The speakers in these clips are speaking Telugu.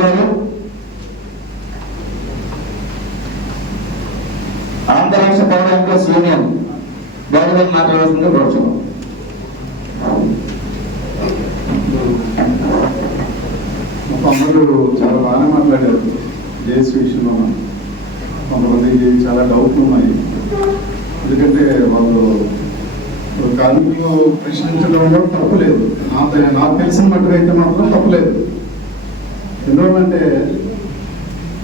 గారు ఆంధ్ర రాష్ట్ర పౌర ఎంప్లాయీస్ యూనియన్ గవర్నమెంట్ మాట్లాడాల్సిందిగా కోరుచున్నాం. అందరూ చాలా బాగానే మాట్లాడారు. జేఏసీ విషయంలో కొంతమందికి చాలా డౌట్లు ఉన్నాయి. ఎందుకంటే వాళ్ళు కార్మికులు ప్రశ్నించడంలో తప్పులేదు. నాకు తెలిసిన మట్టుగా అయితే మాత్రం తప్పులేదు. ఎందుకంటే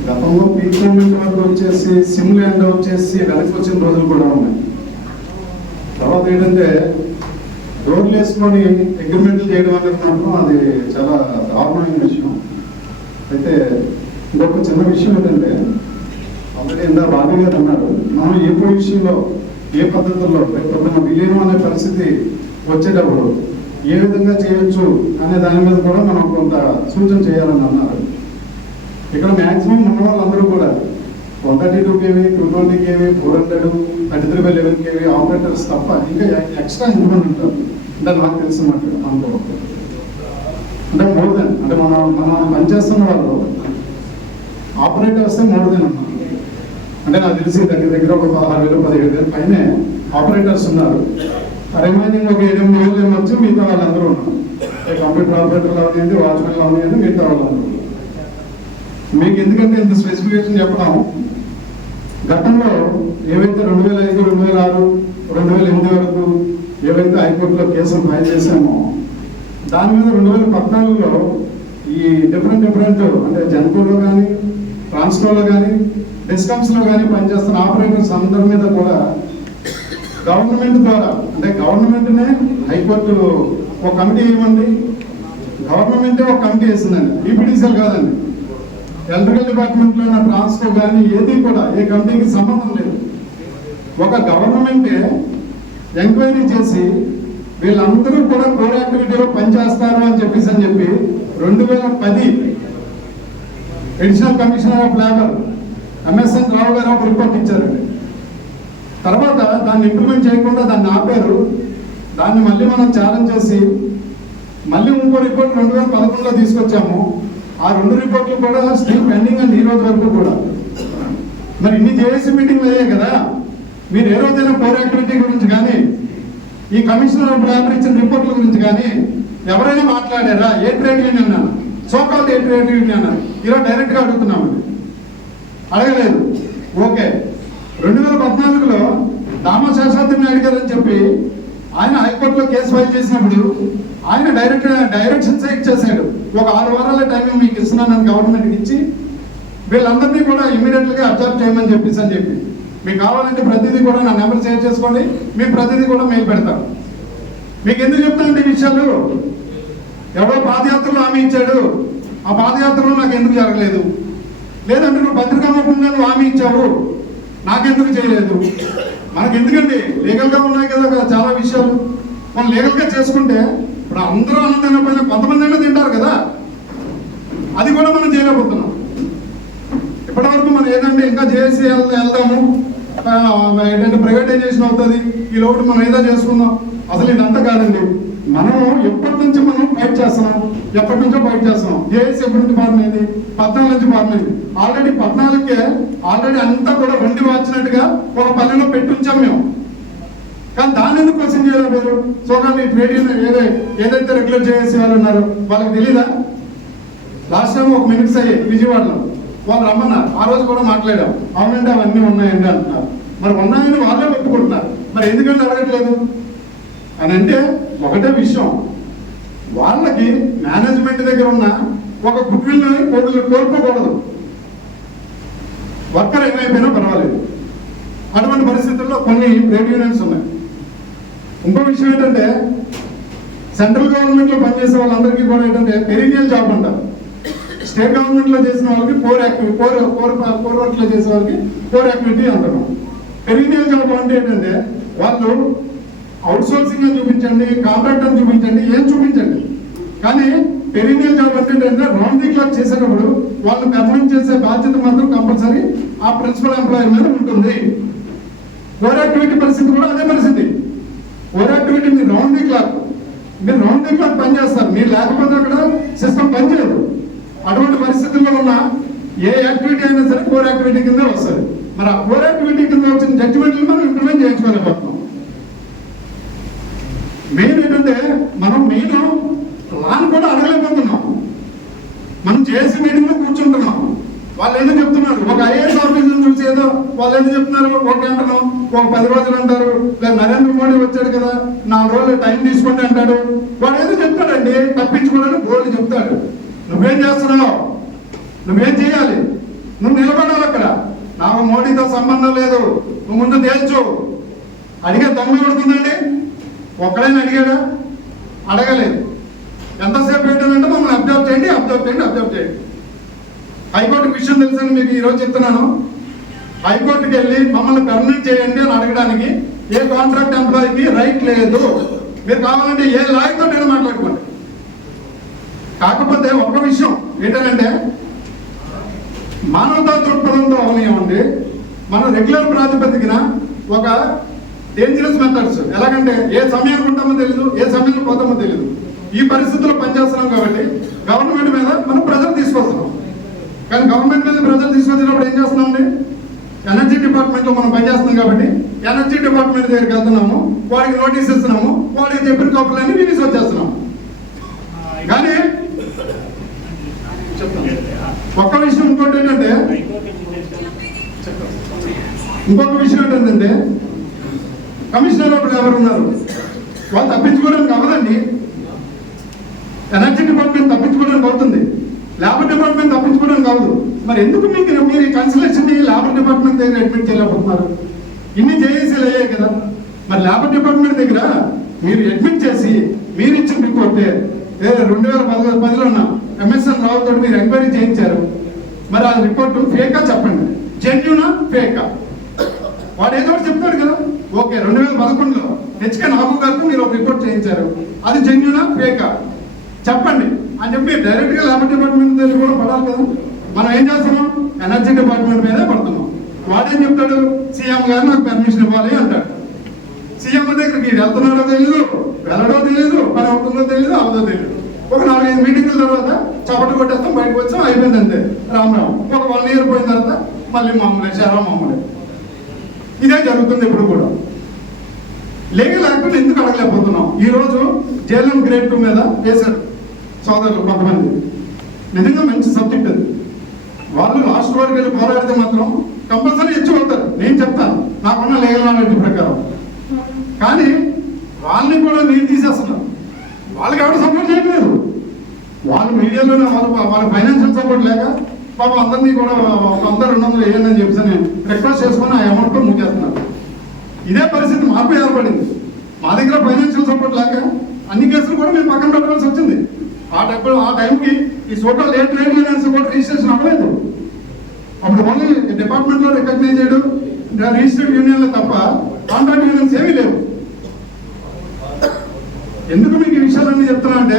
గతంలో పీపుల్మెంట్ వరకు వచ్చేసి సిమ్ ల్యాండ్ వచ్చేసి వెనక్కి వచ్చిన రోజులు కూడా ఉన్నాయి. తర్వాత ఏంటంటే డోర్లు వేసుకొని అగ్రిమెంట్లు చేయడం అనేది మాత్రం అది చాలా దారుణమైన విషయం. అయితే ఇంకొక చిన్న విషయం ఏంటంటే ఆల్రెడీ ఇందా బాబీ గారు అన్నారు, మనం ఏ పొజిషన్లో ఏ పద్ధతుల్లో రేపు విలీనం అనే పరిస్థితి వచ్చేటప్పుడు ఏ విధంగా చేయొచ్చు అనే దాని మీద కూడా మనం కొంత సూచన చేయాలని అన్నారు. ఇక్కడ మ్యాక్సిమం ఉన్న వాళ్ళందరూ కూడా 132 kV, 220 kV, 400, 33/11 kV ఆపరేటర్స్ తప్ప ఇంకా ఎక్స్ట్రా ఎంతమంది ఉంటారు అంటే నాకు తెలిసినట్టు అనుకో అంటే మోర్ దెన్ అంటే మనం పనిచేస్తున్న వాళ్ళు ఆపరేటర్స్ మోర్ దెన్ అన్నారు. అంటే నాకు తెలిసి దగ్గర ఒక 16,000, 17,000 పైనే ఆపరేటర్స్ ఉన్నారు. రిమైనింగ్ ఒక 8,000 ఏమొచ్చి మిగతా వాళ్ళందరూ ఉన్నారు. కంప్యూటర్ ఆపరేటర్లు అవనియండి, వాచ్మెన్లు అవనియండి, మిగతా వాళ్ళందరూ. మీకు ఎందుకంటే ఇంత స్పెసిఫికేషన్ చెప్పడం, గతంలో ఏవైతే 2005, 2006, 2008 వరకు ఏవైతే హైకోర్టులో కేసులు ఫైల్ చేశామో దాని మీద 2014లో ఈ డిఫరెంట్ అంటే జన్కోలో కానీ, ట్రాన్స్కోలో కానీ, డిస్కమ్స్లో కానీ పనిచేస్తున్న ఆపరేటర్స్ అందరి మీద కూడా గవర్నమెంట్ ద్వారా అంటే గవర్నమెంట్నే హైకోర్టు ఒక కమిటీ వేయమండి, గవర్నమెంటే ఒక కమిటీ వేసిందండి, ఈపీడీసీఎల్ కాదండి. ఎలక్ట్రికల్ డిపార్ట్మెంట్లో ఉన్న ట్రాన్స్కో కానీ ఏది కూడా ఏ కంపెనీకి సంబంధం లేదు. ఒక గవర్నమెంటే ఎంక్వైరీ చేసి వీళ్ళందరూ కూడా కోర్ యాక్టివిటీలో పనిచేస్తారు అని చెప్పి 2010 additional commissioner of labour MSN Rao garu ఒక రిపోర్ట్ ఇచ్చారండి. తర్వాత దాన్ని ఇంప్లిమెంట్ చేయకుండా దాన్ని ఆపారు. దాన్ని మళ్ళీ మనం ఛాలెంజ్ చేసి మళ్ళీ ఇంకో రిపోర్ట్ 2011లో తీసుకొచ్చాము. ఆ 2 రిపోర్ట్లు కూడా స్టిల్ పెండింగ్ అండి ఈ రోజు వరకు కూడా. మరి ఇన్ని జేఏసీ మీటింగ్లు అయ్యాయి కదా, మీరు ఏ రోజైనా కోర్ యాక్టివిటీ గురించి కానీ ఈ కమిషనర్ ఆఫ్ లేబర్ ఇచ్చిన రిపోర్ట్ల గురించి కానీ ఎవరైనా మాట్లాడారా? ఏ ట్రేడ్ యూనియన్ అన్నారు, సోకాల్ ఏ ట్రేడ్ యూనియన్ అన్నారు? ఈరోజు డైరెక్ట్గా అడుగుతున్నామండి, అడగలేదు. ఓకే, 2014లో దామా శేషాద్రిని అడిగారని చెప్పి ఆయన హైకోర్టులో కేసు ఫైల్ చేసినప్పుడు ఆయన డైరెక్షన్స్ ఇచ్చేసాడు. ఒక 6 వారాల టైం మీకు ఇస్తున్నానని గవర్నమెంట్కి ఇచ్చి వీళ్ళందరినీ కూడా ఇమీడియట్గా అబ్జర్వ్ చేయమని చెప్పి మీకు కావాలంటే ప్రతిదీ కూడా నా నెంబర్ షేర్ చేసుకోండి, మీకు ప్రతిదీ కూడా మెయిల్ పెడతాను. మీకు ఎందుకు చెప్తానంటే ఈ విషయాలు, ఎవరో పాదయాత్రలో హామీ ఇచ్చాడు, ఆ పాదయాత్రలో నాకు ఎందుకు జరగలేదు, లేదంటే నువ్వు పత్రికాముఖంగా నువ్వు హామీ ఇచ్చావు నాకెందుకు చేయలేదు. మనకి ఎందుకండి లీగల్గా ఉన్నాయి కదా చాలా విషయాలు. మనం లీగల్గా చేసుకుంటే ఇప్పుడు అందరూ ఆనందంగా పోయినా కొంతమంది అయినా తింటారు కదా, అది కూడా మనం చేయలేకపోతున్నాం. ఇప్పటివరకు మనం ఏదంటే ఇంకా జేఏసీ వెళ్దాము, ఏంటంటే ప్రైవేటైజేషన్ అవుతుంది, ఈ లోపల మనం ఏదో చేసుకుందాం. అసలు ఇదంతా కాదండి. మనం ఎప్పటి నుంచి మనం ఫైట్ చేస్తున్నాం, ఎప్పటి నుంచో ఫైట్ చేస్తున్నాం. జేఏసీ ఎప్పటి నుంచి ఫార్మ్ అయింది? 14 నుంచి ఫార్మ్ అయింది. ఆల్రెడీ 14కే ఆల్రెడీ అంతా కూడా వండి వచ్చినట్టుగా ఒక పల్లెలో పెట్టి ఉంచాం మేము. కానీ దాన్ని ఎందుకు క్వశ్చన్ చేయాలి మీరు? సోకాల్ ట్రేడ్ యూనియన్ ఏదైతే రెగ్యులర్ జేఏసీ వాళ్ళు ఉన్నారో వాళ్ళకి తెలీదా? లాస్ట్ టైం ఒక మినిట్స్ అయ్యాయి విజయవాడలో, వాళ్ళు రమ్మన్నారు. ఆ రోజు కూడా మాట్లాడాం, అవునండి అవన్నీ ఉన్నాయండి అంటున్నారు. మరి ఉన్నాయని వాళ్ళే ఒప్పుకుంటున్నారు, మరి ఎందుకంటే అడగట్లేదు అని అంటే ఒకటే విషయం, వాళ్ళకి మేనేజ్మెంట్ దగ్గర ఉన్న ఒక గుడ్ విల్ని కోల్పోకూడదు. వర్కర్ ఏమైపోయినా పర్వాలేదు. అటువంటి పరిస్థితుల్లో కొన్ని ట్రేడ్ యూనియన్స్ ఉన్నాయి. ఇంకో విషయం ఏంటంటే సెంట్రల్ గవర్నమెంట్లో పనిచేసే వాళ్ళందరికీ కూడా ఏంటంటే పెరినియల్ జాబ్ అంటారు. స్టేట్ గవర్నమెంట్లో చేసిన వాళ్ళకి కోర్ వర్క్లో చేసే వాళ్ళకి కోర్ యాక్టివిటీ అంటారు. పెరినియల్ జాబ్ అంటే ఏంటంటే వాళ్ళు అవుట్ సోర్సింగ్ అని చూపించండి, కాంట్రాక్ట్ అని చూపించండి, ఏం చూపించండి, కానీ పెరినియల్ జాబ్ అంటే ఏంటంటే రౌండ్ ది క్లాక్ చేసేటప్పుడు వాళ్ళు పెర్ఫార్మ్ చేసే బాధ్యత మాత్రం కంపల్సరీ ఆ ప్రిన్సిపల్ ఎంప్లాయర్ మీద ఉంటుంది. కోర్ యాక్టివిటీ పరిస్థితి కూడా అదే పరిస్థితి. కోర్ యాక్టివిటీ మీరు రౌండ్ ది క్లాక్ పనిచేస్తారు, మీరు లేకపోతే అక్కడ సిస్టమ్ పనిచేయదు. అటువంటి పరిస్థితుల్లో ఉన్న ఏ యాక్టివిటీ అయినా సరే కోర్ యాక్టివిటీ కింద వస్తుంది. మరి ఆ కోర్ యాక్టివిటీ కింద వచ్చిన జడ్జిమెంట్లు మనం ఇంప్లిమెంట్ చేయించుకోలేకపోతున్నాం. మెయిన్ ఏంటంటే మనం లాన్ కూడా అడగలేకపోతున్నాం. మనం చేసి మీటింగ్లో కూర్చుంటున్నాం. వాళ్ళు ఏదో చెప్తున్నారు, ఒక ఐఏఎస్ ఆఫీసర్ చూసి ఏదో వాళ్ళు ఏదో చెప్తున్నారు, ఓకే అంటున్నాం, ఒక 10 రోజులు అంటారు. లేదా నరేంద్ర మోడీ వచ్చాడు కదా 4 రోజులు టైం తీసుకోండి అంటాడు. వాడు ఏదో చెప్తాడండి, తప్పించుకోవడానికి బోర్డు చెప్తాడు. నువ్వేం చేస్తున్నావు, నువ్వేం చేయాలి, నువ్వు నిలబడాలి అక్కడ. నాకు మోడీతో సంబంధం లేదు, నువ్వు ముందు తేల్చు. అడిగే దమ్ము పడుతుందండి? ఒక్కడైనా అడిగాడా? అడగలేదు. ఎంతసేపు ఏంటంటే మమ్మల్ని అబ్జర్వ్ చేయండి. హైకోర్టు విషయం తెలుసని మీకు ఈరోజు చెప్తున్నాను. హైకోర్టుకి వెళ్ళి మమ్మల్ని పర్మనెంట్ చేయండి అని అడగడానికి ఏ కాంట్రాక్ట్ ఎంప్లాయీకి రైట్ లేదు. మీరు కావాలంటే ఏ లాయర్తో నేను మాట్లాడుకోండి. కాకపోతే ఒక విషయం ఏంటంటే మానవతా దృక్పథంతో అవనివ్వండి, మనం రెగ్యులర్ ప్రాతిపదికన ఒక డేంజరస్ మెథడ్స్ ఎలాగంటే ఏ సమయానికి ఉంటామో తెలియదు, ఏ సమయానికి పోతామో తెలియదు. ఈ పరిస్థితుల్లో పనిచేస్తున్నాం కాబట్టి గవర్నమెంట్ మీద మనం ప్రెజర్ తీసుకొస్తున్నాం. కానీ గవర్నమెంట్ మీద ప్రెజర్ తీసుకొచ్చినప్పుడు ఏం చేస్తున్నామండి? ఎనర్జీ డిపార్ట్మెంట్లో మనం పనిచేస్తున్నాం కాబట్టి ఎనర్జీ డిపార్ట్మెంట్ దగ్గరికి వెళ్తున్నాము, వాడికి నోటీస్ ఇస్తున్నాము, వాడికి చెప్పిన కప్పులన్నీ వినిసి వచ్చేస్తున్నాము. కానీ ఒక్క విషయం ఇంకోటి ఏంటంటే కమిషనర్ ఒకటి ఎవరు ఉన్నారు, వాళ్ళు తప్పించుకోవడానికి అవ్వదండి. ఎనర్జీ డిపార్ట్మెంట్ తప్పించుకోవడానికి అవుతుంది, లేబర్ డిపార్ట్మెంట్ తప్పించుకోవడానికి అవ్వదు. మరి ఎందుకు మీరు కన్సల్టేషన్ లేబర్ డిపార్ట్మెంట్ దగ్గర అడ్మిట్ చేయలేకపోతున్నారు? ఇన్ని జేఏసీలు అయ్యాయి కదా. మరి లేబర్ డిపార్ట్మెంట్ దగ్గర మీరు అడ్మిట్ చేసి మీరు ఇచ్చిన రిపోర్టే 2010లో ఉన్న ఎంఎస్ఎన్ రావు తోటి మీరు ఎంక్వైరీ చేయించారు. మరి ఆ రిపోర్టు ఫేకా చెప్పండి, జెన్యూనా ఫేకా? వాడు ఏదో ఒకటి చెప్తాడు కదా. ఓకే 2011లో హెచ్కే నాగు గారికి మీరు ఒక రిపోర్ట్ చేయించారు, అది జెన్యూనా ఫేకా చెప్పండి అని చెప్పి డైరెక్ట్ గా లేబర్ డిపార్ట్మెంట్ దగ్గర కూడా పడాలి కదా. మనం ఏం చేస్తున్నాం? ఎనర్జీ డిపార్ట్మెంట్ మీదే పడుతున్నాం. వాడేం చెప్తాడు? సీఎం గారు నాకు పర్మిషన్ ఇవ్వాలి అంటాడు. సీఎం దగ్గరికి వెళ్తున్నాడో తెలియదు, వెళ్ళడో తెలియదు, పని అవుతుందో తెలియదు, అవదో తెలియదు. ఒక 4-5 మీటింగ్ల తర్వాత చప్పట్లు కొట్టేస్తాం, బయటకు వచ్చాం, అయిపోయింది అంతే. రామరావు ఒక 1 year పోయిన తర్వాత మళ్ళీ మామూలే, శారా మామూలే. ఇదే జరుగుతుంది ఇప్పుడు కూడా. లీగల్ యాక్ట్ ఎందుకు అడగలేకపోతున్నాం? ఈ రోజు జేఎల్ఎం గ్రేడ్ 2 మీద వేశారు సోదరులు కొంతమంది. నిజంగా మంచి సబ్జెక్ట్ అది. వాళ్ళు లాస్ట్ వరకు వెళ్ళి పోరాడితే మాత్రం కంపల్సరీ ఇచ్చిపోతారు. నేను చెప్తాను నాకున్న లీగల్ నాలెడ్జ్ ప్రకారం. కానీ వాళ్ళని కూడా నేను తీసేస్తున్నాను. వాళ్ళకి ఎవరు సపోర్ట్ చేయట్లేదు. వాళ్ళు మీడియాలోనే వాళ్ళ ఫైనాన్షియల్ సపోర్ట్ లేక పాపం అందరినీ కూడా 100-200 వేయండి అని చెప్పేసి నేను రిక్వెస్ట్ చేసుకుని ఆ అమౌంట్తో ముగ్గేస్తున్నాను. ఇదే పరిస్థితి మాకు ఏర్పడింది. మా దగ్గర ఫైనాన్షియల్ సపోర్ట్ లేక అన్ని కేసులు కూడా మేము పక్కన పెట్టవలసి వచ్చింది. ఆ టైంకి ఈ సోటల్ ఏ ట్రేడ్ యూనియన్స్ కూడా రిజిస్ట్రేషన్ అవ్వలేదు. అప్పుడు ఓన్లీ డిపార్ట్మెంట్లో రికగ్నైజ్ చేయడం రిజిస్టర్డ్ యూనియన్లు తప్ప కాంట్రాక్ట్ యూనియన్స్ ఏమీ లేవు. ఎందుకు మీకు ఈ విషయాలన్నీ చెప్తున్నా అంటే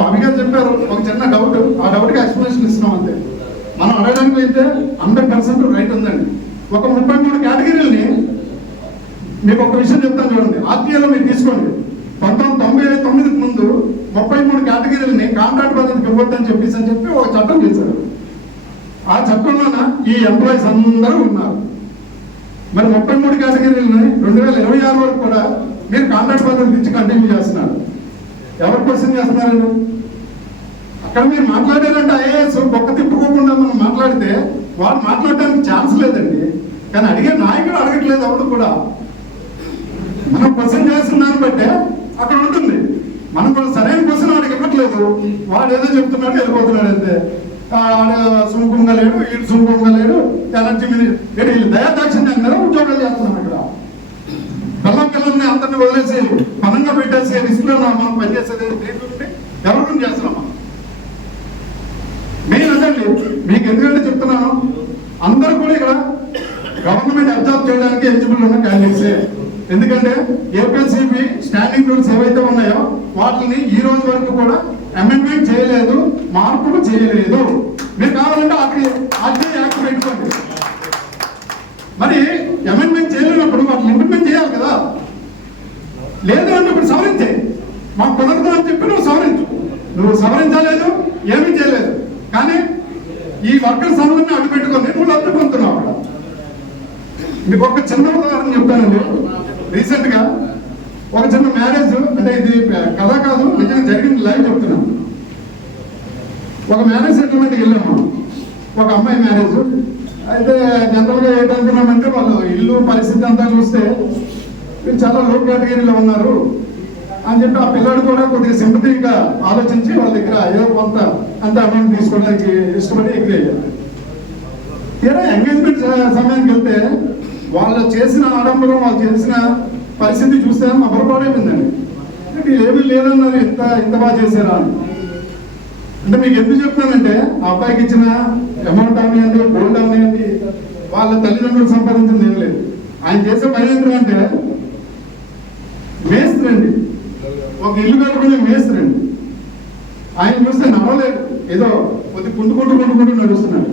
బాబీ గారు చెప్పారు ఒక చిన్న డౌట్, ఆ డౌట్కి ఎక్స్ప్లెనేషన్ ఇస్తున్నాం అంతే. మనం అడగడానికి అయితే 100% రైట్ ఉందండి. ఒక 33 కేటగిరీలని మీకు ఒక విషయం చెప్తాను చూడండి. ఆర్టీఏలో మీరు తీసుకోండి. 1999కి ముందు 33 కేటగిరీలని కాంట్రాక్ట్ పద్ధతికి ఇవ్వద్దని చెప్పి ఒక చట్టం చేశారు. ఆ చట్టంలోన ఈ ఎంప్లాయీస్ అందరూ ఉన్నారు. మరి 33 కేటగిరీలని 2026 వరకు కూడా మీరు కాంట్రాక్ట్ పద్ధతి నుంచి కంటిన్యూ చేస్తున్నారు. ఎవరు క్వశ్చన్ చేస్తున్నారండి? అక్కడ మీరు మాట్లాడారంటే ఐఏఎస్ ఒక్క తిప్పుకోకుండా మనం మాట్లాడితే వాడు మాట్లాడడానికి ఛాన్స్ లేదండి. కానీ అడిగే నాయకుడు అడగట్లేదు ఎవరు కూడా. మనం క్వశ్చన్ చేస్తున్న దాన్ని బట్టే అక్కడ ఉంటుంది. మనం కూడా సరైన క్వశ్చన్ వాడికి ఇవ్వట్లేదు. వాడు ఏదో చెప్తున్నాడు, వెళ్ళిపోతున్నాడు అంతే. సుముఖంగా లేడు, వీడు సుముఖంగా లేడు. ఎనర్జీ వీళ్ళు దయాదాక్షిణ్యం కదా ఉద్యోగాలు చేస్తున్నాం. ఇక్కడ పిల్లల్ని అందరినీ వదిలేసి పనంగా పెట్టేసి రిస్క్లో మనం పనిచేసేది దేంట్లో ఎవరు చేస్తున్నామా? మెయిన్ అదండి. మీకు ఎందుకంటే చెప్తున్నాను, అందరూ కూడా ఇక్కడ గవర్నమెంట్ అబ్జర్వ్ చేయడానికి ఎలిజిబుల్ ఉన్న క్యాండిడేట్సే. ఎందుకంటే ఏపీఎస్సీబీ స్టాండింగ్ రూల్స్ ఏవైతే ఉన్నాయో వాటిని ఈ రోజు వరకు కూడా అమెండ్మెంట్ చేయలేదు, మార్పులు చేయలేదు. మీరు కావాలంటే ఆర్టీఐ యాక్ట్ పెట్టుకోండి. మరి అమెండ్మెంట్ చేయలేనప్పుడు వాటిని ఇంప్లిమెంట్ చేయాలి కదా. లేదు అంటే ఇప్పుడు సవరించే. మాకు కుదరదు అని చెప్పి నువ్వు సవరించు. నువ్వు సవరించలేదు, ఏమీ చేయలేదు. కానీ ఈ వర్కర్స్ అందరినీ అడ్డు పెట్టుకొని నువ్వు లబ్ధి పొందుతున్నావు అక్కడ. మీకు ఒక చిన్న ఉదాహరణ చెప్తానండి. రీసెంట్ గా ఒక చిన్న మ్యారేజ్, అంటే ఇది కథ కాదు, నిజంగా జరిగింది, లైవ్ చెప్తున్నాను. ఒక మ్యారేజ్ సెటిల్మెంట్కి వెళ్ళాము, ఒక అమ్మాయి మ్యారేజ్. అయితే జనరల్గా ఏంటనుకున్నామంటే వాళ్ళు ఇల్లు పరిస్థితి అంతా చూస్తే మీరు చాలా లో కేటగిరీలో ఉన్నారు అని చెప్పి ఆ పిల్లాడు కూడా కొద్దిగా సింపతిగా ఆలోచించి వాళ్ళ దగ్గర ఏదో కొంత అంత అమౌంట్ తీసుకోవడానికి ఇష్టపడి ఎగ్రీ అయ్యారు. తీరా ఎంగేజ్మెంట్ సమయానికి వెళ్తే వాళ్ళు చేసిన ఆడంబరం, వాళ్ళు చేసిన పరిస్థితి చూస్తే మా పొరపాడైపోయిందండి. అంటే ఏమీ లేదన్నారు, ఇంత బాగా చేశారా అని. అంటే మీకు ఎందుకు చెప్తానంటే ఆ అబ్బాయికి ఇచ్చిన అమౌంట్ అవనివ్వండి, గోల్డ్ అవనివ్వండి, వాళ్ళ తల్లిదండ్రులు సంపాదించింది ఏం లేదు. ఆయన చేసే పని ఏంటంటే మేస్త్రి అండి, ఒక ఇల్లు కట్టుకునే మేస్త్రి అండి. ఆయన చూస్తే నడవలేదు, ఏదో కొద్ది కుంటుకుంటూ నడుస్తున్నాడు.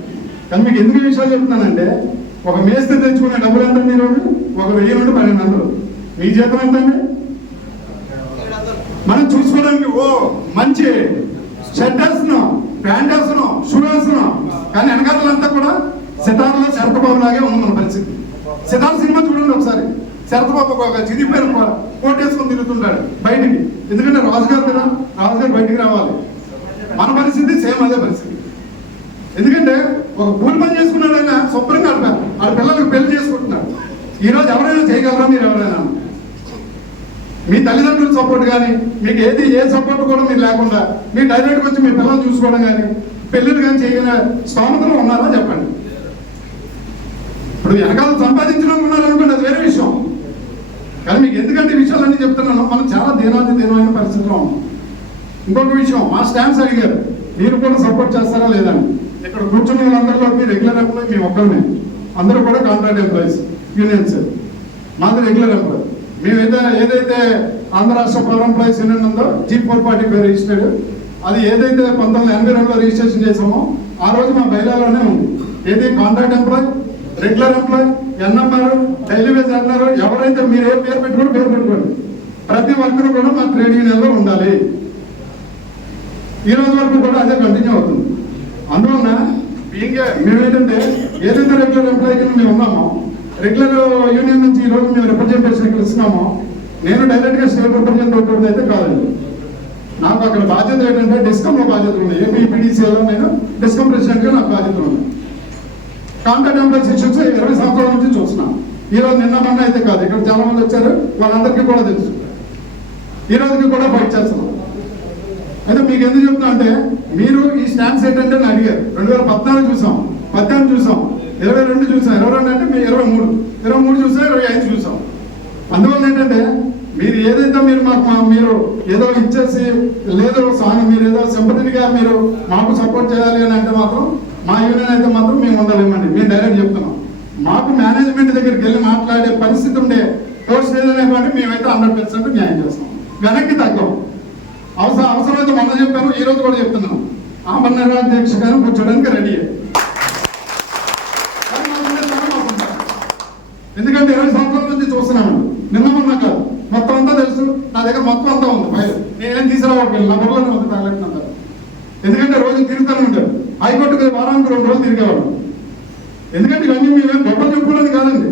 కానీ మీకు ఎందుకు విషయాలు చెప్తున్నానంటే ఒక మేస్త్రి తెచ్చుకునే డబ్బులు ఎంత మీరు? ఒక 1000 నుండి 1200. మీ జీతం ఎంత అండి? మనం చూసుకోవడానికి ఓ మంచి షర్ట్ వేస్తున్నాం, ప్యాంట్ వేస్తున్నాం, షూ వేస్తున్నాం, కానీ వెనకాలంతా కూడా సితార్లో శరతబాబు లాగే ఉంది మన పరిస్థితి. సితార్ సినిమా చూడండి ఒకసారి. శరతబాబు ఒక చిరిగిపోయిన కోట్ వేసుకొని తిరుగుతుంటాడు బయటికి, ఎందుకంటే రాజుగారు కదా, రాజుగారు బయటికి రావాలి. మన పరిస్థితి సేమ్ అదే పరిస్థితి. ఎందుకంటే ఒక కూలి పని చేసుకున్నాడైనా శుభ్రంగా వాళ్ళ పిల్లలకు పెళ్లి చేసుకుంటున్నాడు. ఈరోజు ఎవరైనా చేయగలరా? మీరు ఎవరైనా మీ తల్లిదండ్రుల సపోర్ట్ కానీ మీకు ఏ సపోర్ట్ కూడా మీరు లేకుండా మీ డైరెక్ట్గా వచ్చి మీ పిల్లలు చూసుకోవడం కానీ పెళ్ళిళ్ళు కానీ చేయగల స్తోమతలో ఉన్నారా చెప్పండి. ఇప్పుడు వెనకాల సంపాదించడం ఉన్నారనుకోండి, అది వేరే విషయం. కానీ మీకు ఎందుకంటే ఈ విషయాలన్నీ చెప్తున్నాను, మనం చాలా దీనమైన పరిస్థితిలో ఉన్నాం. ఇంకొక విషయం, మా స్టాంప్స్ అడిగారు, మీరు కూడా సపోర్ట్ చేస్తారా లేదని. ఇక్కడ కూర్చున్న వాళ్ళందరిలోకి రెగ్యులర్ ఎంప్లాయీ మేము ఒక్కరిమే, అందరూ కూడా కాంట్రాక్ట్ ఎంప్లాయీస్, యూనియన్స్. మాది రెగ్యులర్ ఎంప్లాయీ. మేము ఏదైతే ఆంధ్ర రాష్ట్ర పవర్ ఎంప్లాయీస్ యూనియన్ ఉందో G445 రిజిస్టర్డ్, అది ఏదైతే 1982లో రిజిస్ట్రేషన్ చేసామో ఆ రోజు మా బైలాలోనే ఉంది. ఏది contract employee, regular employee, NMR, daily wage అన్నారు. ఎవరైతే మీరు ఏ పేరు పెట్టుకోండి, ప్రతి వర్కర్ కూడా మా ట్రేడ్ యూనియన్లో ఉండాలి. ఈ రోజు వరకు కూడా అదే కంటిన్యూ అవుతుంది. అందువలన మేమేంటంటే ఏదైతే రెగ్యులర్ ఎంప్లాయీ కింద మేము ఉన్నామో, రెగ్యులర్ యూనియన్ నుంచి ఈ రోజు మేము రిప్రజెంటేషన్ ఇక్కడ ఇస్తున్నామో, నేను డైరెక్ట్ గా స్టేట్ రిప్రజెంటేటివ్ అయితే కాదండి. నాకు అక్కడ బాధ్యత ఏంటంటే డిస్కమ్ లో బాధ్యతలు ఉన్నాయి. ఏపీపీడీసీలో నేను డిస్కమ్ ప్రెసిడెంట్ గా నాకు బాధ్యతలు ఉన్నాయి. కాంట్రాక్ట్ ఎంప్లాయీస్ ఇష్యూస్ 20 సంవత్సరాల నుంచి చూస్తున్నాం. ఈ రోజు నిన్న మొన్న అయితే కాదు, ఇక్కడ చాలా మంది వచ్చారు, వాళ్ళందరికీ కూడా తెలుసు. ఈ రోజుకి కూడా ఫైట్ చేస్తున్నాం. అయితే మీకు ఎందుకు చెప్తున్నా అంటే, మీరు ఈ స్టాంప్స్ ఏంటంటే నేను అడిగారు. 2014 చూసాం, 18 చూసాం, 22 చూసాం, 22 అంటే మీరు 23 చూసాం, 25 చూసాం. అందువల్ల ఏంటంటే మీరు ఏదైతే మీరు ఏదో ఇచ్చేసి లేదో మీరు ఏదో సింపతిగా మీరు మాకు సపోర్ట్ చేయాలి అని అంటే మాత్రం మా యూనియన్ అయితే మాత్రం మేము ఉండలేమండి. మేము డైరెక్ట్ చెప్తున్నాం. మాకు మేనేజ్మెంట్ దగ్గరికి వెళ్ళి మాట్లాడే పరిస్థితి ఉండే పోస్ట్ ఏదైనా కానీ మేమైతే 100% న్యాయం చేస్తాం. వెనక్కి తగ్గం. అవసరమైతే మొన్న చెప్పాను, ఈ రోజు కూడా చెప్తున్నాను. ఆమరణ అధ్యక్ష గారు కూర్చోడానికి రెడీ. ఎందుకంటే 20 సంవత్సరాల నుంచి చూస్తున్నామండి. నిన్న మొన్న కాదు, మొత్తం అంతా తెలుసు. నా దగ్గర మొత్తం అంతా ఉంది ఫైల్. నేనేం తీసుకురావట్లేదు, నా బుర్రలోనే ఉంది తగలెట్టినంత. ఎందుకంటే రోజు తిరుగుతూనే ఉంటారు. హైకోర్టుకి వారానికి 2 రోజులు తిరిగేవాడు. ఎందుకంటే ఇవన్నీ మేమేం గొప్పలు చెప్పుకోవడానికి కాదండి,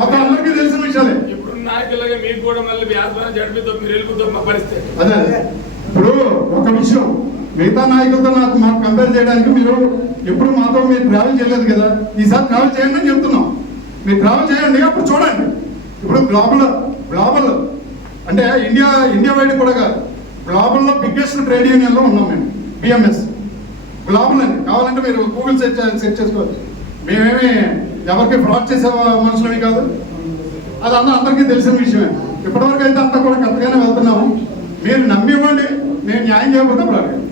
మొత్తం అందరికీ తెలిసిన విషయాలే. అదే ఇప్పుడు ఒక విషయం, మిగతా నాయకులతో మాకు కంపేర్ చేయడానికి మీరు ఎప్పుడు మాతో మీరు ట్రావెల్ చేయలేదు కదా. ఈసారి ట్రావెల్ చేయండి అని చెప్తున్నాం. మీరు ట్రావెల్ చేయండి, అప్పుడు చూడండి. ఇప్పుడు గ్లోబల్ అంటే ఇండియా వైడ్ కూడా కాదు, గ్లోబల్లో బిగ్గెస్ట్ ట్రేడ్ యూనియన్లో ఉన్నాం మేము, BMS గ్లోబల్ అని. కావాలంటే మీరు గూగుల్ సెర్చ్ చేసుకోవచ్చు. మేమేమి ఎవరికి ఫ్రాడ్ చేసే మనుషులమే కాదు, అది అందరికీ తెలిసిన విషయమే. ఇప్పటివరకు అయితే అంతా కూడా కరెక్ట్గానే వెళ్తున్నాము. మీరు నమ్మివ్వండి, నేను న్యాయం చేయకపోతే ప్రాబ్లం.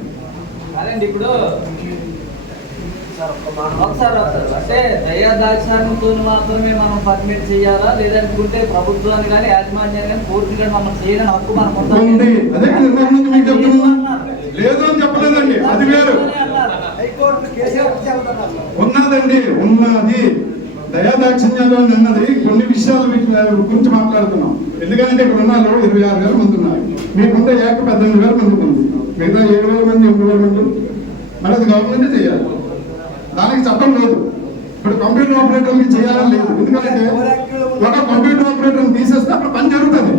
అదండి ఇప్పుడు ఒకసారి అంటే దయాదాక్షాన్ని మాత్రమే మనం పర్మిట్ చేయాలా, లేదనుకుంటే ప్రభుత్వాన్ని కానీ యాజమాన్యాన్ని కానీ పూర్తిగా మనం చేయని హక్కు మనకు ఉంది. అదే లేదు అని చెప్పలేదండి, అది వేరు. ఉన్నదండి, ఉన్నది దయాదాక్షిణ్యాలు ఉన్నది. కొన్ని విషయాలు గురించి మాట్లాడుతున్నాం. ఎందుకంటే ఇక్కడ ఉన్న 26,000 మంది ఉన్నారు. మీకుంటే 18,000 మంది ఉంది. మిగతా 7,000 మంది 8,000 మంది మరి అది గవర్నమెంటే చేయాలి. దానికి చట్టం లేదు. ఇప్పుడు కంప్యూటర్ ఆపరేటర్కి చేయాలని లేదు. ఎందుకంటే ఒక కంప్యూటర్ ఆపరేటర్ని తీసేస్తే అక్కడ పని జరుగుతుంది,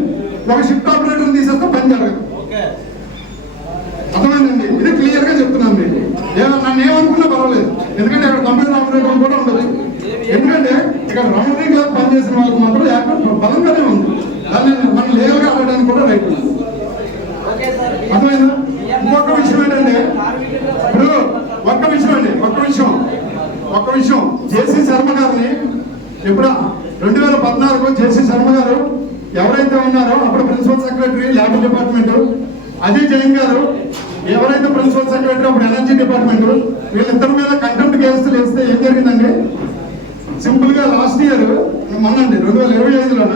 ఒక షిఫ్ట్ ఆపరేటర్ని తీసేస్తే పని జరగదు. అర్థమైందండి? ఇది క్లియర్ గా చెప్తున్నాను మీకు. నన్ను ఏమనుకున్నా పర్వాలేదు, ఎందుకంటే ఇక్కడ కంప్యూటర్ ఆపరేటర్ కూడా ఉండదు. ఎందుకంటే ఇక్కడ రౌండరీ క్లాస్ పనిచేసిన వాళ్ళకి మాత్రం యాక్ట్ బలంగానే ఉంది. దాన్ని మనం లీగల్ గా ఆడడానికి కూడా రైట్ ఉంది. అర్థమైందా? ఇంకొక విషయం ఏంటంటే, ఇప్పుడు ఒక్క విషయం జేసీ శర్మ గారిని ఇప్పుడు 2014 జేసీ శర్మ గారు ఎవరైతే ఉన్నారో అప్పుడు principal secretary lab department, Ajay Jain గారు ఎవరైతే ప్రిన్సిపల్ సెక్రటరీ అప్పుడు ఎనర్జీ డిపార్ట్మెంట్, వీళ్ళిద్దరి మీద కంటెంప్ట్ కేసులు వేస్తే ఏం జరిగిందండి? సింపుల్ గా లాస్ట్ ఇయర్ మొన్నండి 2025లోన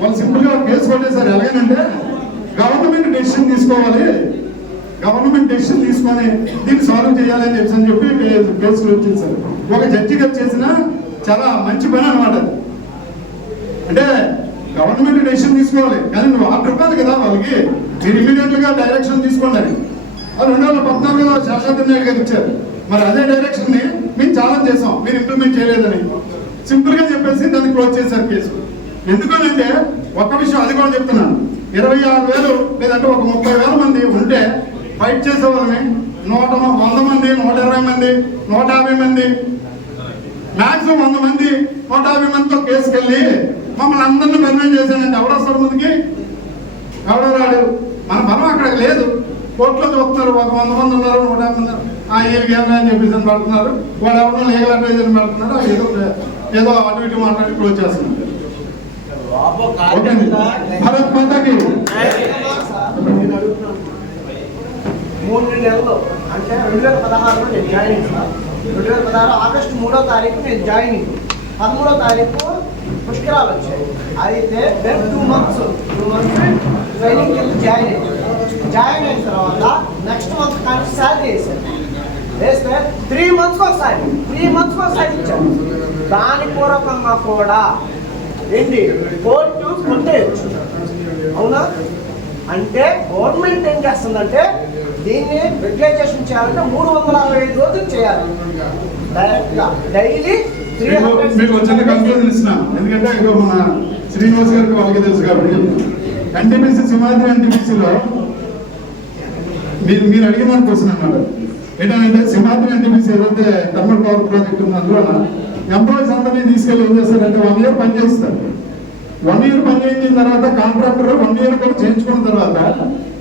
వాళ్ళు సింపుల్ గా కేసు కొట్టేశారు. ఎలాగనంటే గవర్నమెంట్ డెసిషన్ తీసుకోవాలి, గవర్నమెంట్ డెసిషన్ తీసుకొని దీన్ని సాల్వ్ చేయాలని చెప్పి కేసులు వచ్చేసారు. ఒక జడ్జి గారు చేసిన చాలా మంచి పని అనమాట. అంటే గవర్నమెంట్ డెసిషన్ తీసుకోవాలి, కానీ నువ్వు ఆర్డర్ ఇవ్వాలి కదా వాళ్ళకి, మీరు ఇమీడియట్ గా డైరెక్షన్ తీసుకోండి అని. అది 2014లో శాశ్వత నాయుడు గారు ఇచ్చారు. మరి అదే డైరెక్షన్ ని మేము ఛాలెంజ్ చేసాం, మీరు ఇంప్లిమెంట్ చేయలేదని సింపుల్ గా చెప్పేసి దాన్ని క్లోజ్ చేశారు కేసు. ఎందుకనంటే ఒక్క విషయం అది కూడా చెప్తున్నాను, 26,000 లేదంటే ఒక 30,000 మంది ఉంటే ఫైట్ చేసేవాళ్ళని 100 మంది, 120 మంది, 150 మంది, మాక్సిమం 100 మంది, 150 మందితో కేసుకెళ్ళి మమ్మల్ని అందరినీ పర్మనెంట్ చేశానంటే ఎవడొస్తారు ముందుకి? ఎవడో రాడు. మన బలం అక్కడ లేదు. కోర్టులో చూస్తున్నారు, ఒక 100 మంది ఉన్నారు, 150 మంది అని చెప్పేసి పడుతున్నారు, వాడు ఎవరో లీగల్ అడ్వైజర్ పెడుతున్నారు, ఏదో అటు ఇటు మాట్లాడి క్లోజ్ చేస్తున్నారు. ఓకే అండి, భారత్ మాతాకి 3 నెలలు అంటే 2016లో నేను జాయినింగ్ సార్. 2016 ఆగస్టు 3వ తారీఖు నేను జాయినింగ్, 13వ తారీఖు పుష్కరాలు వచ్చాయి. అయితే మేము 2 months ట్రైనింగ్ కింద జాయిన్ అయిన తర్వాత నెక్స్ట్ మంత్ కానీ శాలరీ వేస్తే 3 months ఒకసారి ఇచ్చారు. దాని పూర్వకంగా కూడా ఏంటి కోర్టు కొట్టేయచ్చు. అవునా? అంటే గవర్నమెంట్ ఏం చేస్తుందంటే దీన్ని రిగ్యులైజేషన్ చేయాలంటే 365 రోజులు చేయాలి డైరెక్ట్ గా, డైలీ 300. మీకు వచ్చిన కన్క్లూజన్ ఇస్తున్నాం, ఎందుకంటే ఇదో మన శ్రీనివాస్ గారికి వాళ్ళకి తెలుసు కాబట్టి. ఎన్టీపీసీ సింహాద్రి ఎన్టీపీసీలో మీరు అడిగిన దానికి క్వశ్చన్ అన్నమాట. ఏంటంటే సింహాద్రి ఎన్టీపీసీ ఏదైతే థర్మల్ పవర్ ప్రాజెక్ట్ ఉందో అందులో ఎంప్లాయీస్ అందరినీ తీసుకెళ్ళి ఏం చేస్తారంటే 1 year పని చేస్తారు. 1 year పని చేయించిన తర్వాత కాంట్రాక్టర్ 1 year కూడా చేయించుకున్న తర్వాత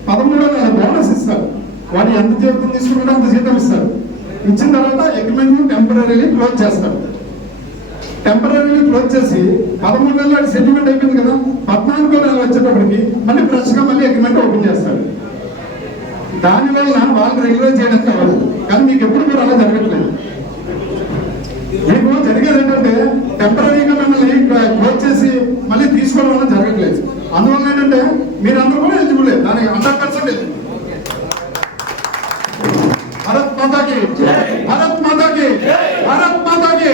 13వ నెల బోనస్ ఇస్తారు. వాడు ఎంత జీతం తీసుకుంటాడో అంత జీతం ఇస్తారు. ఇచ్చిన తర్వాత అగ్రిమెంట్ టెంపరీలీ క్లోజ్ చేస్తారు. టెంపరీలీ క్లోజ్ చేసి 13 నెలలు సెటిల్మెంట్ అయిపోయింది కదా, 14వ నెల వచ్చేటప్పటికి మళ్ళీ ఫ్రెష్ గా మళ్ళీ అగ్రిమెంట్ ఓపెన్ చేస్తారు. దానివల్ల వాళ్ళు రెగ్యులర్ చేయడానికి అవ్వదు. కానీ మీకు ఎప్పుడు కూడా అలా జరగట్లేదు. మీకు జరిగేది ఏంటంటే టెంపరీగా మిమ్మల్ని క్లోజ్ చేసి మళ్ళీ తీసుకోవడం వల్ల జరగట్లేదు. అందువల్ల ఏంటంటే మీరందరూ కూడా ఎలిజిబుల్, దానికి 100% ఎలిజిబుల్. భారత్ మాతాకి, భారత్ మాతాకి, భారత్ మాతాకి.